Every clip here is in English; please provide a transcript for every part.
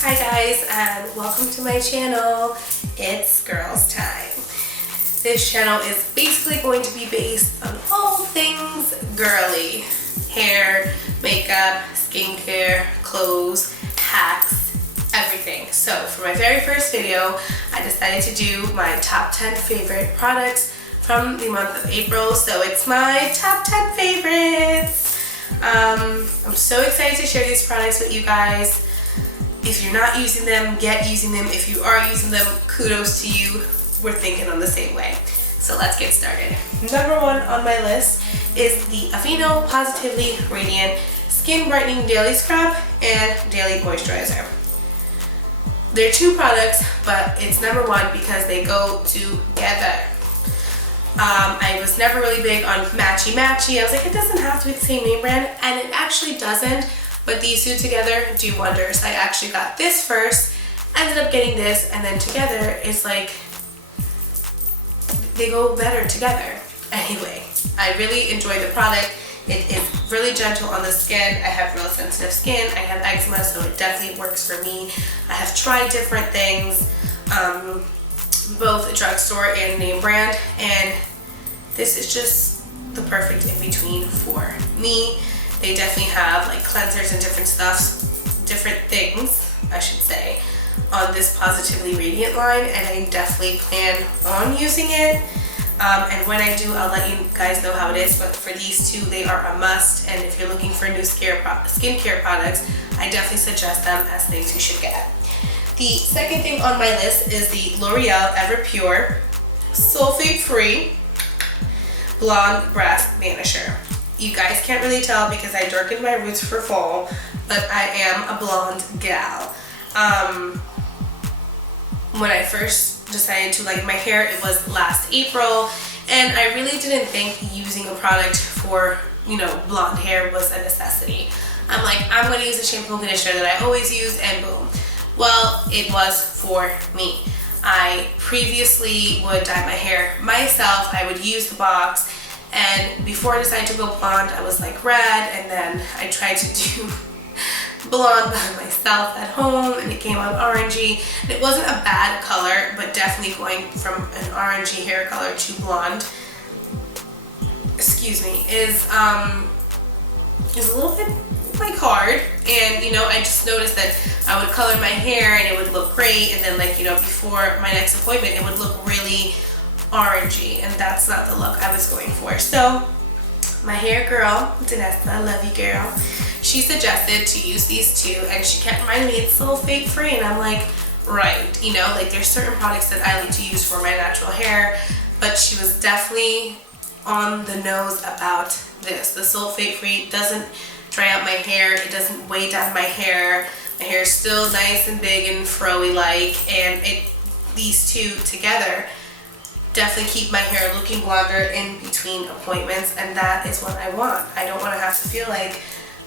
Hi guys, and welcome to my channel. It's girls time. This channel is basically going to be based on all things girly. Hair, makeup, skincare, clothes, hacks, everything. So for my very first video, I decided to do my top 10 favorite products from the month of April. So it's my top 10 favorites. I'm so excited to share these products with you guys. If you're not using them, get using them. If you are using them, kudos to you. We're thinking on the same way. So let's get started. Number one on my list is the Aveeno Positively Radiant Skin Brightening Daily Scrub and Daily Moisturizer. They're two products, but it's number one because they go together. I was never really big on matchy-matchy. I was like, it doesn't have to be the same name brand, and it actually doesn't. But these two together do wonders. I actually got this first, ended up getting this, and then together it's like they go better together. Anyway, I really enjoy the product. It is really gentle on the skin. I have real sensitive skin. I have eczema, so it definitely works for me. I have tried different things, both drugstore and name brand, and this is just the perfect in between for me. They definitely have like cleansers and different things, I should say, on this Positively Radiant line, and I definitely plan on using it. And when I do, I'll let you guys know how it is, but for these two, they are a must, and if you're looking for new skincare products, I definitely suggest them as things you should get. The second thing on my list is the L'Oreal Everpure Sulfate-Free Blonde Brass Banisher. You guys can't really tell because I darkened my roots for fall, but I am a blonde gal. When I first decided to like my hair, it was last April, and I really didn't think using a product for, blonde hair was a necessity. I'm like, I'm going to use a shampoo and conditioner that I always use, and boom. Well, it was for me. I previously would dye my hair myself. I would use the box. And before I decided to go blonde, I was like red, and then I tried to do blonde by myself at home, and it came out orangey. And it wasn't a bad color, but definitely going from an orangey hair color to blonde, is a little bit like hard. And I just noticed that I would color my hair and it would look great, and then before my next appointment, it would look really orangey, and that's not the look I was going for. So my hair girl, Danessa, I love you girl, she suggested to use these two, and she kept reminding me it's sulfate free, and I'm like, right, there's certain products that I like to use for my natural hair, but she was definitely on the nose about this. The sulfate free doesn't dry out my hair, it doesn't weigh down my hair is still nice and big and froey like, and these two together definitely keep my hair looking blonder in between appointments, and that is what I want. I don't want to have to feel like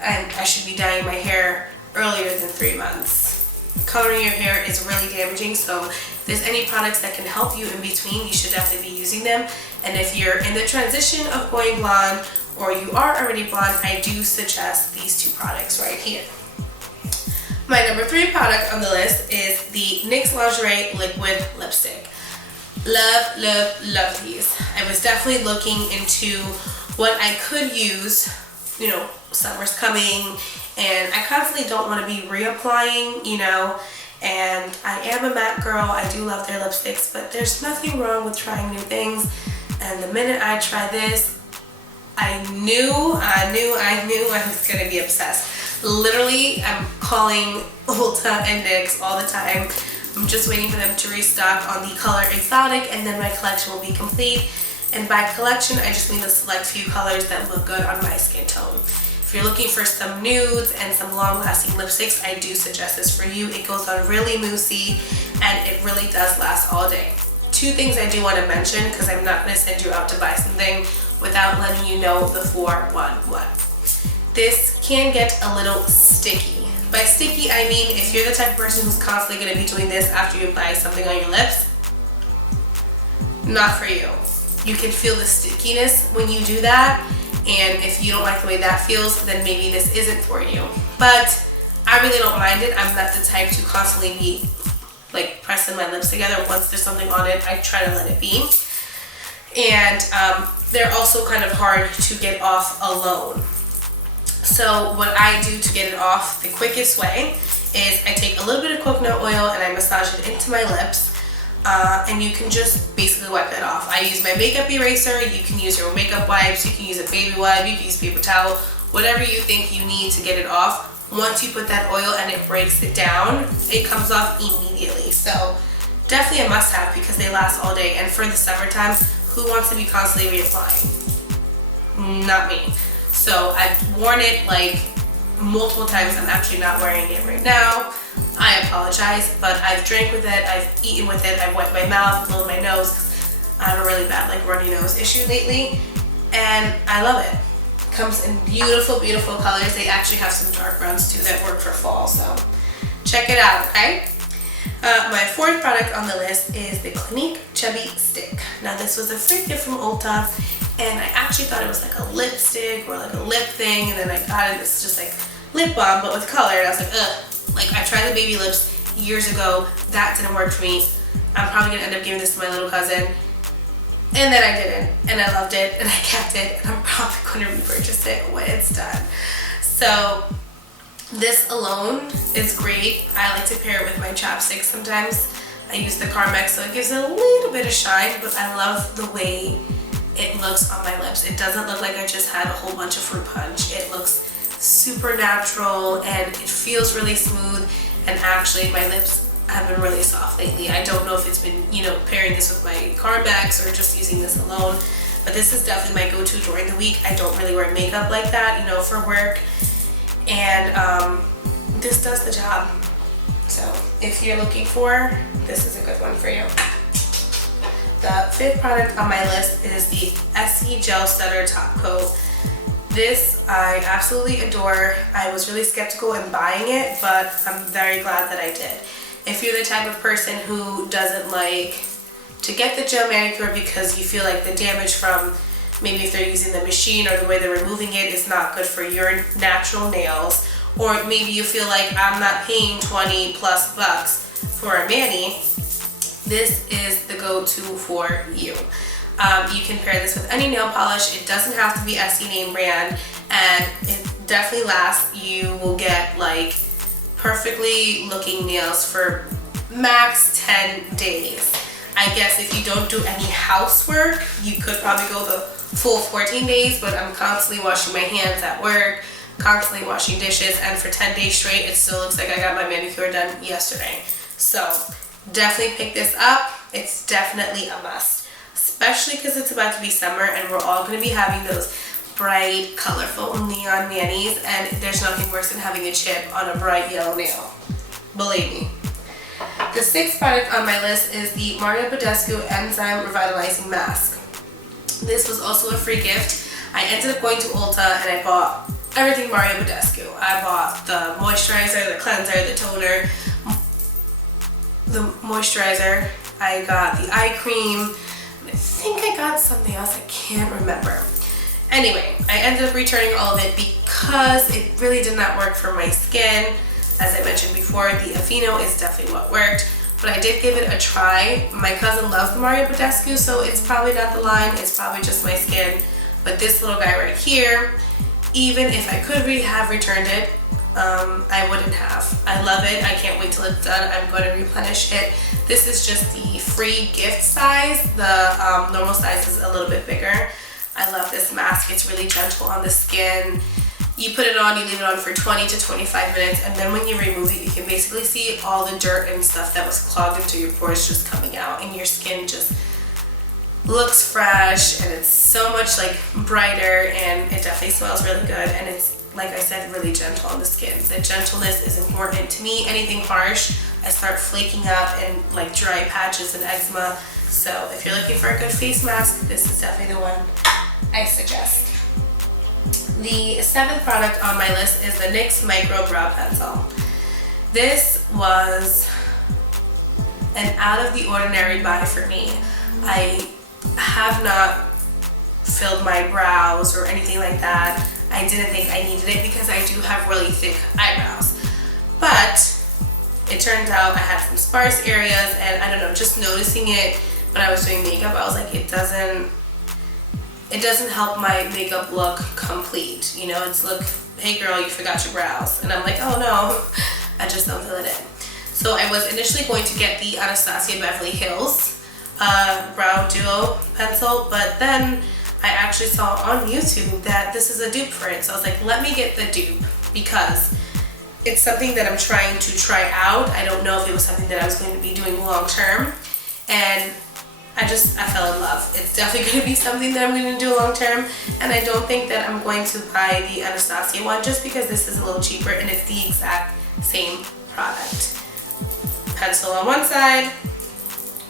I should be dyeing my hair earlier than 3 months. Coloring your hair is really damaging, so if there's any products that can help you in between, you should definitely be using them. And if you're in the transition of going blonde, or you are already blonde, I do suggest these two products right here. My number 3 product on the list is the NYX Lingerie Liquid Lipstick. Love, love, love these. I was definitely looking into what I could use. Summer's coming, and I constantly don't want to be reapplying, and I am a matte girl. I do love their lipsticks, but there's nothing wrong with trying new things. And the minute I tried this, I knew I was going to be obsessed. Literally, I'm calling Ulta and NYX all the time. I'm just waiting for them to restock on the color Exotic, and then my collection will be complete. And by collection, I just mean the select few colors that look good on my skin tone. If you're looking for some nudes and some long-lasting lipsticks, I do suggest this for you. It goes on really moussey, and it really does last all day. 2 things I do want to mention, because I'm not going to send you out to buy something without letting you know the 411. This can get a little sticky. By sticky, I mean if you're the type of person who's constantly going to be doing this after you apply something on your lips, not for you. You can feel the stickiness when you do that, and if you don't like the way that feels, then maybe this isn't for you. But I really don't mind it. I'm not the type to constantly be like pressing my lips together. Once there's something on it, I try to let it be. And they're also kind of hard to get off alone. So what I do to get it off the quickest way is I take a little bit of coconut oil and I massage it into my lips. And you can just basically wipe it off. I use my makeup eraser. You can use your makeup wipes. You can use a baby wipe. You can use paper towel. Whatever you think you need to get it off. Once you put that oil and it breaks it down, it comes off immediately. So definitely a must-have because they last all day. And for the summertime, who wants to be constantly reapplying? Not me. So I've worn it like multiple times. I'm actually not wearing it right now. I apologize, but I've drank with it, I've eaten with it, I've wiped my mouth, blown my nose, because I have a really bad like runny nose issue lately, and I love it. Comes in beautiful, beautiful colors. They actually have some dark browns too that work for fall, so check it out, okay? My fourth product on the list is the Clinique Chubby Stick. Now this was a free gift from Ulta, and I actually thought it was like a lipstick or like a lip thing, and then I got it, it's just like lip balm but with color, and I was like, ugh. Like I tried the baby lips years ago, that didn't work for me. I'm probably gonna end up giving this to my little cousin. And then I didn't, and I loved it, and I kept it, and I'm probably gonna repurchase it when it's done. So this alone is great. I like to pair it with my chapstick sometimes. I use the Carmex, so it gives it a little bit of shine, but I love the way it looks on my lips. It doesn't look like I just had a whole bunch of fruit punch. It looks super natural and it feels really smooth, and actually my lips have been really soft lately. I don't know if it's been, you know, pairing this with my Carmex or just using this alone, but this is definitely my go-to during the week. I don't really wear makeup like that, you know, for work, and this does the job. So if you're looking for, this is a good one for you. The fifth product on my list is the Essie Gel Stutter Top Coat. This I absolutely adore. I was really skeptical in buying it, but I'm very glad that I did. If you're the type of person who doesn't like to get the gel manicure because you feel like the damage from maybe if they're using the machine or the way they're removing it is not good for your natural nails, or maybe you feel like I'm not paying 20 plus bucks for a mani, this is the go-to for you. You can pair this with any nail polish. It doesn't have to be Essie name brand, and it definitely lasts. You will get like perfectly looking nails for max 10 days. I guess if you don't do any housework, you could probably go the full 14 days, but I'm constantly washing my hands at work, constantly washing dishes, and for 10 days straight, it still looks like I got my manicure done yesterday. So definitely pick this up. It's definitely a must, especially because it's about to be summer and we're all going to be having those bright, colorful neon manis, and there's nothing worse than having a chip on a bright yellow nail. Believe me. The sixth product on my list is the Badescu Enzyme Revitalizing Mask. This was also a free gift. I ended up going to Ulta and I bought everything Badescu. I bought the moisturizer, the cleanser, the toner, the moisturizer. I got the eye cream. I think I got something else, I can't remember. Anyway, I ended up returning all of it because it really did not work for my skin. As I mentioned before, the Aveeno is definitely what worked, but I did give it a try. My cousin loves the Badescu, so it's probably not the line, it's probably just my skin. But this little guy right here, even if I could have returned it, I wouldn't have. I love it. I can't wait till it's done. I'm going to replenish it. This is just the free gift size. The normal size is a little bit bigger. I love this mask. It's really gentle on the skin. You put it on, you leave it on for 20 to 25 minutes, and then when you remove it, you can basically see all the dirt and stuff that was clogged into your pores just coming out, and your skin just looks fresh, and it's so much like brighter, and it definitely smells really good, and it's, like I said, really gentle on the skin. The gentleness is important to me. Anything harsh, I start flaking up and like dry patches and eczema. So if you're looking for a good face mask, this is definitely the one I suggest. The seventh product on my list is the NYX Micro Brow Pencil. This was an out of the ordinary buy for me. I have not filled my brows or anything like that. I didn't think I needed it because I do have really thick eyebrows. But it turned out I had some sparse areas, and I don't know, just noticing it when I was doing makeup, I was like, it doesn't help my makeup look complete. You know, it's look, hey girl, you forgot your brows. And I'm like, oh no, I just don't fill it in. So I was initially going to get the Anastasia Beverly Hills Brow Duo pencil, but then I actually saw on YouTube that this is a dupe for it. So I was like, let me get the dupe, because it's something that I'm trying to try out. I don't know if it was something that I was going to be doing long term, and I fell in love. It's definitely going to be something that I'm going to do long term, and I don't think that I'm going to buy the Anastasia one just because this is a little cheaper and it's the exact same product. Pencil on one side,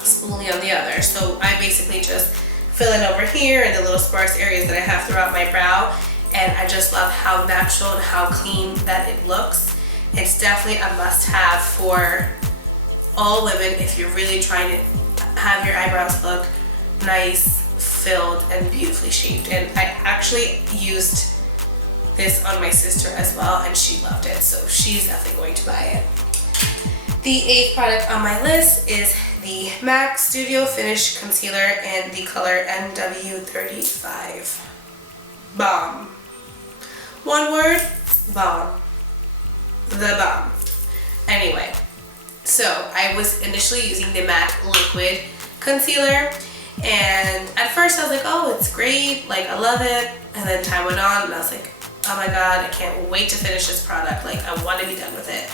spoolie on the other. So I basically just fill in over here in the little sparse areas that I have throughout my brow, and I just love how natural and how clean that it looks. It's definitely a must-have for all women if you're really trying to have your eyebrows look nice, filled, and beautifully shaped. And I actually used this on my sister as well, and she loved it, so she's definitely going to buy it. The 8th product on my list is the MAC Studio Finish Concealer in the color NW35. Balm. One word, balm. The bomb. Anyway, so I was initially using the MAC Liquid Concealer, and at first I was like, oh, it's great, like I love it, and then time went on and I was like, oh my god, I can't wait to finish this product, like I want to be done with it.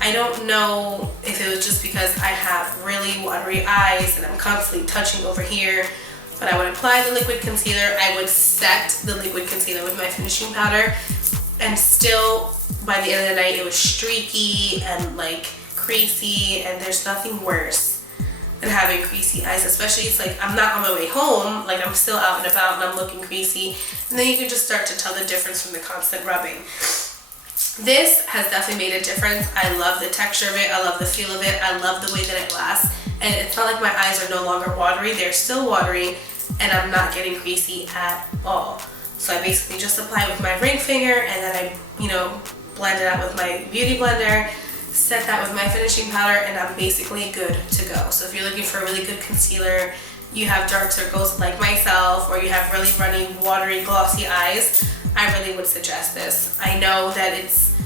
I don't know if it was just because I have really watery eyes and I'm constantly touching over here, but I would apply the liquid concealer, I would set the liquid concealer with my finishing powder, and still by the end of the night it was streaky and like creasy, and there's nothing worse than having creasy eyes, especially it's like I'm not on my way home, like I'm still out and about and I'm looking creasy, and then you can just start to tell the difference from the constant rubbing. This has definitely made a difference. I love the texture of it, I love the feel of it, I love the way that it lasts, and it's not like my eyes are no longer watery, they're still watery, and I'm not getting creasy at all. So I basically just apply with my ring finger, and then I, you know, blend it out with my beauty blender, set that with my finishing powder, and I'm basically good to go. So if you're looking for a really good concealer, you have dark circles like myself, or you have really runny, watery, glossy eyes, I really would suggest this. I know that it's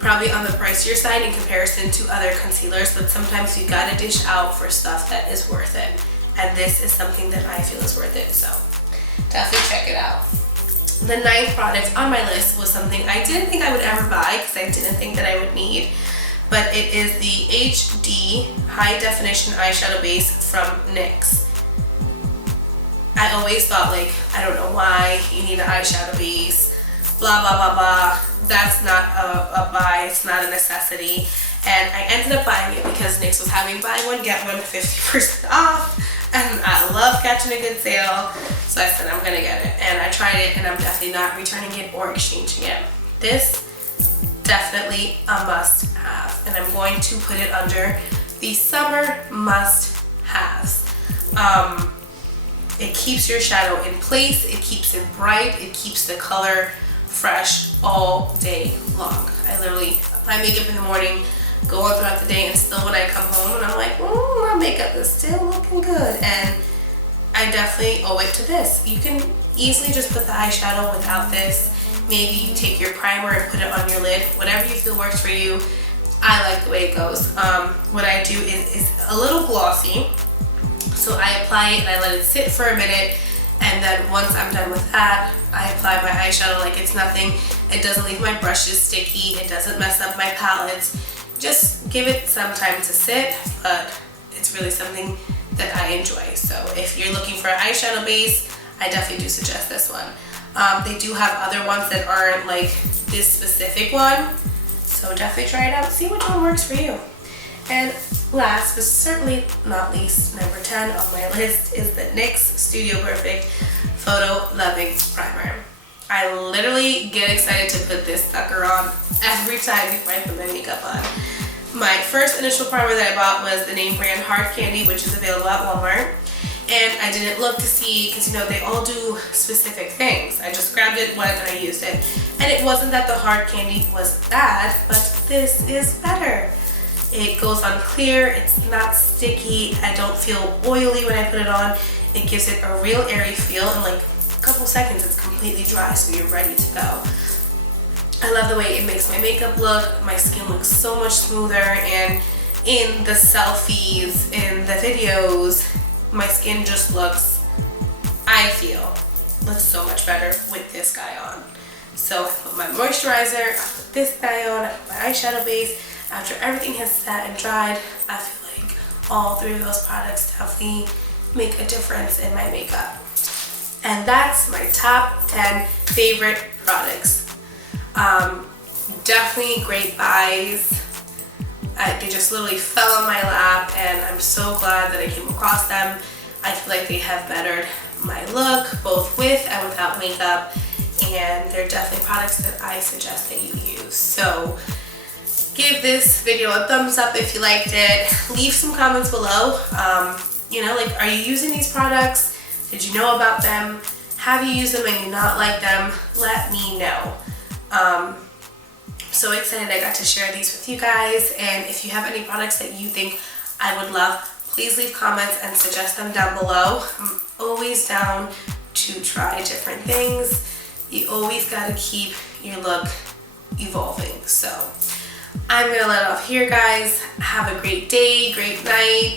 probably on the pricier side in comparison to other concealers, but sometimes you gotta dish out for stuff that is worth it. And this is something that I feel is worth it, so definitely check it out. The 9th product on my list was something I didn't think I would ever buy because I didn't think that I would need, but it is the HD High Definition Eyeshadow Base from NYX. I always thought, like, I don't know why you need an eyeshadow base, blah blah blah blah. That's not a buy, it's not a necessity. And I ended up buying it because NYX was having buy one get one 50% off, and I love catching a good sale, so I said I'm gonna get it. And I tried it, and I'm definitely not returning it or exchanging it. This definitely a must have, and I'm going to put it under the summer must haves. It keeps your shadow in place, it keeps it bright, it keeps the color fresh all day long. I literally apply makeup in the morning, go on throughout the day, and still when I come home and I'm like, my makeup is still looking good, and I definitely owe it to this. You can easily just put the eyeshadow without this. Maybe you take your primer and put it on your lid, whatever you feel works for you. I like the way it goes. What I do is a little glossy, so I apply it and I let it sit for a minute, and then once I'm done with that, I apply my eyeshadow like it's nothing. It doesn't leave my brushes sticky, it doesn't mess up my palettes. Just give it some time to sit, but it's really something that I enjoy. So if you're looking for an eyeshadow base, I definitely do suggest this one. They do have other ones that aren't like this specific one, so definitely try it out, see which one works for you. And last but certainly not least, number 10 on my list is the NYX Studio Perfect Photo Loving Primer. I literally get excited to put this sucker on every time before I put my makeup on. My first initial primer that I bought was the name brand Hard Candy, which is available at Walmart. and I didn't look to see, because you know they all do specific things. I just grabbed it once and I used it, and it wasn't that the hard candy was bad, but this is better. It goes on clear, it's not sticky, I don't feel oily when I put it on. It gives it a real airy feel. In like a couple seconds it's completely dry, so you're ready to go. I love the way it makes my makeup look. My skin looks so much smoother, and in the selfies, in the videos, my skin just looks, I feel, looks so much better with this guy on. So I put my moisturizer, I put this guy on, I put my eyeshadow base. After everything has set and dried, I feel like all three of those products definitely make a difference in my makeup. And that's my top 10 favorite products. Definitely great buys. They just literally fell on my lap, and I'm so glad that I came across them. I feel like they have bettered my look, both with and without makeup, and they're definitely products that I suggest that you use. So give this video a thumbs up if you liked it. Leave some comments below. You know, like, are you using these products? Did you know about them? Have you used them and you not like them? Let me know. So excited I got to share these with you guys, and if you have any products that you think I would love, please leave comments and suggest them down below. I'm always down to try different things. You always gotta keep your look evolving. So I'm gonna let it off here, guys. Have a great day, great night,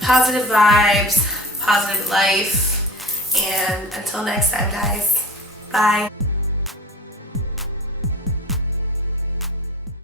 positive vibes, positive life, and until next time, guys, bye.